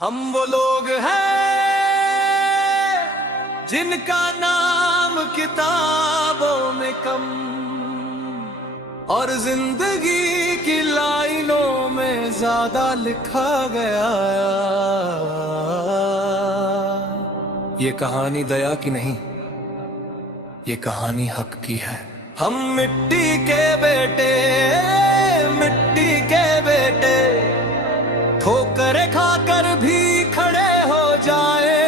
हम वो लोग हैं जिनका नाम किताबों में कम और जिंदगी की लाइनों में ज्यादा लिखा गया। ये कहानी दया की नहीं, ये कहानी हक की है। हम मिट्टी के बेटे, मिट्टी के बेटे, ठोकरें खाकर भी खड़े हो जाए।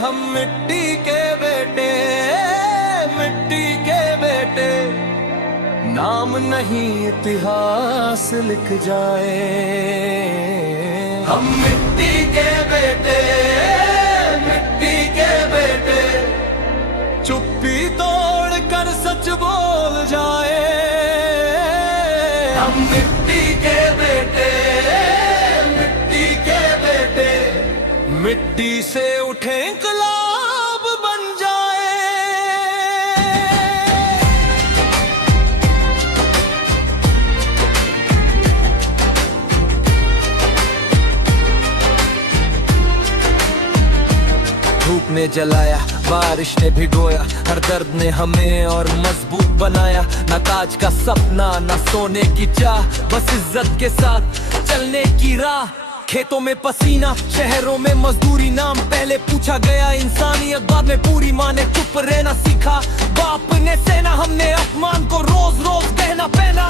हम मिट्टी के बेटे, मिट्टी के बेटे, नाम नहीं इतिहास लिख जाए। हम मिट्टी के बेटे, मिट्टी के बेटे, चुप्पी तोड़ कर सच बोल जाए। हम मिट्टी के बेटे, मिट्टी के बेटे, मिट्टी से उठे इंकलाब बन जाए। धूप ने जलाया, बारिश ने भिगोया, हर दर्द ने हमें और मजबूत बनाया। ना ताज का सपना, ना सोने की चाह, बस इज्जत के साथ चलने की राह। खेतों में पसीना, शहरों में मजदूरी, नाम पहले पूछा गया, इंसानियत बाद में पूरी। माँ ने चुप रहना सीखा, बाप ने सेना, हमने अपमान को रोज रोज कहना पहना।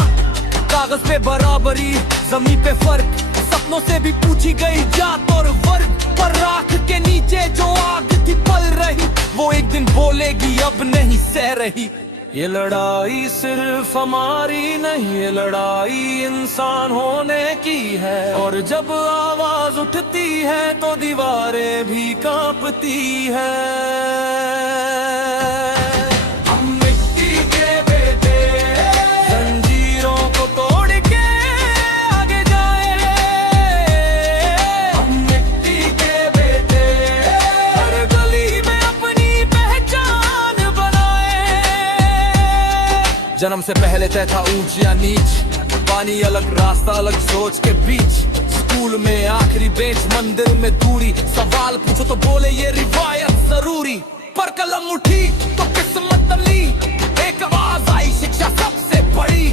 कागज पे बराबरी, जमीन पे फर्क, सपनों से भी पूछी गई जात और वर्ग। पर राख के नीचे जो आग थी पल रही, वो एक दिन बोलेगी अब नहीं सह रही। ये लड़ाई सिर्फ हमारी नहीं, ये लड़ाई इंसान होने की है। और जब आवाज उठती है तो दीवारें भी कांपती है। जन्म से पहले तय था ऊंच या नीच, पानी अलग, रास्ता अलग, सोच के बीच। स्कूल में आखिरी बेंच, मंदिर में दूरी, सवाल पूछो तो बोले ये रिवायत जरूरी। पर कलम उठी तो किस्मत तली, एक आवाज आई शिक्षा सबसे बड़ी।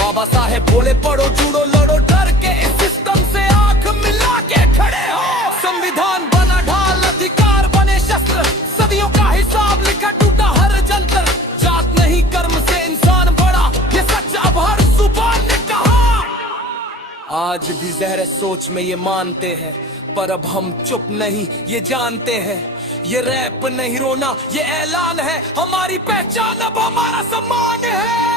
बाबा साहेब बोले पढ़ो, जुड़ो, लड़ो डर के इस सिस्टम से, आंख मिला के खड़े हो। संविधान बना ढाल, अधिकार बने शस्त्र, सदियों का हिसाब लिखा टूटा हर जंतर। जात नहीं कर्म से इंसान बड़ा, ये सच अब हर जुबान ने कहा। आज भी जहर सोच में ये मानते हैं, पर अब हम चुप नहीं ये जानते हैं। ये रैप नहीं रोना, ये ऐलान है, हमारी पहचान अब हमारा सम्मान है।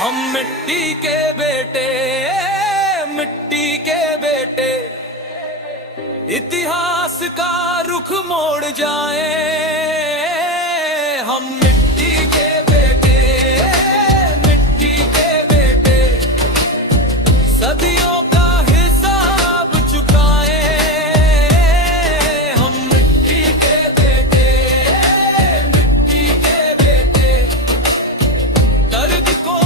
हम मिट्टी के बेटे, मिट्टी के बेटे, इतिहास का रुख मोड़ जाए। हम मिट्टी के बेटे, मिट्टी के बेटे, सदियों का हिसाब चुकाए। हम मिट्टी के बेटे, मिट्टी के बेटे, दर्द को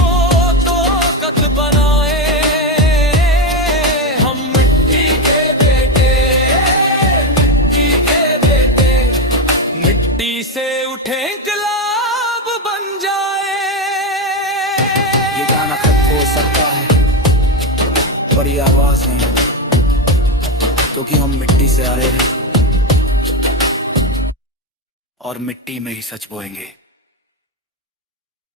से उठे इंकलाब बन जाए। ये गाना खत्म हो सकता है, पर ये आवाज नहीं, क्योंकि हम मिट्टी से आए हैं और मिट्टी में ही सच बोएंगे।